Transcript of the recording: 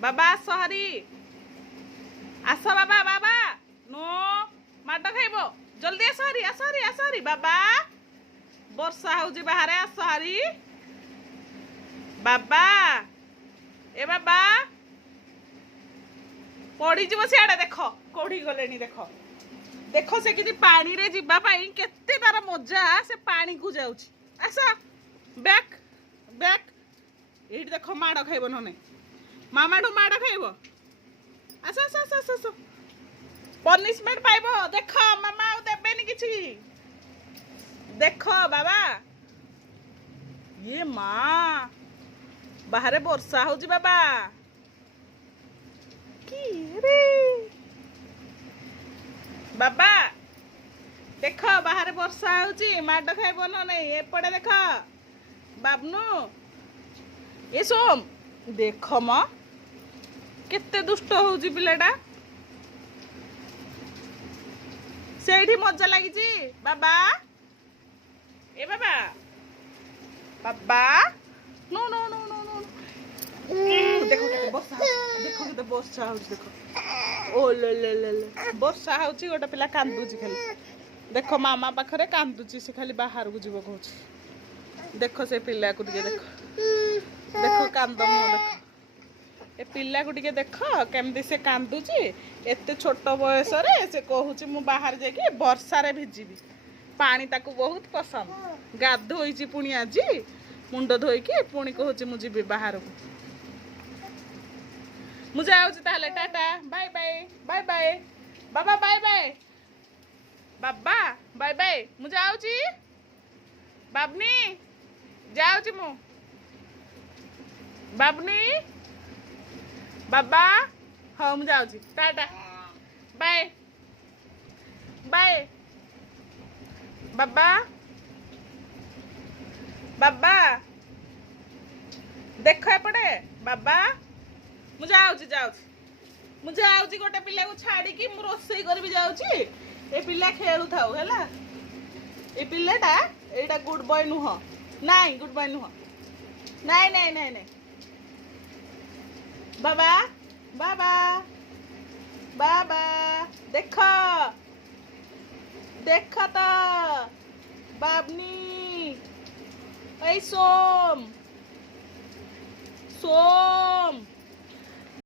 बाबा आस हरी आस बाबा बाबा नो माड खाइब जल्दी आस हरी आस हरी आस हरी बाबा वर्षा होउची बाहर आस हरी बाबा ए बाबा पड़ी जीव सियाड़े देख कोठी गले देख देख से कि पानी रे जीवा पाई केते तार मजा से पानी को जाउची आस बैक बैक एठी देख माड़ खाइब नने मामाठू माड़ खाइब आस आस आस आस पनिशमेंट पाइब देख मामा आउ देबेनी किछि देख बाबा ये माँ बाहर वर्षा होउची बाबा की रे बाबा देख बाहर वर्षा होउची माड खाइब न नहीं एपटे देख बाबनू ए सोम देख म केते दुष्ट होउची पिलाटा सेठी मजा लागिची बाबा ए बाबा बाबा no no no no no देखो केते वर्षा देखो केते वर्षा होउची देखो ओ ले ले ले ले वर्षा होउची गोटा पिला कांदुची खाली देखो मामा पाखरे कांदुची से खाली बाहर को जीव कहूची देखो से पिला को टिके देखो देखो कांद मो देखो ए पिला को टिके देखो केमती से कांदुची एते छोट बयस रे से कहूची मु बाहर जाके वर्षा रे भिजिबी पानी ताकू बहुत पसंद गाधोईची पुणी आज मुंड धोईकी पुणी कहूची मु जीबी बाहर को मु जाऊची ताहले tata bye bye bye bye बाबा बाय बाय बाबा बाय बाय मु जाऊची बाबनी जाऊची मु बाबनी बाबा हाँ मु जाऊची टाटा बाय बाय बाबा बाबा देख एपटे बाबा मु जाऊची जाऊची मु जाऊची गोटे पिला को छाड़ी की मु रोसई करबी जाऊची ए पिला खेलु थाउ हैला ए पिलाटा एटा गुड बॉय नुह नाइ गुड बॉय नुह नाइ नाइ नाइ नाइ बाबा बाबा बाबा देख देख तो बाबनी ऐ सोम सोम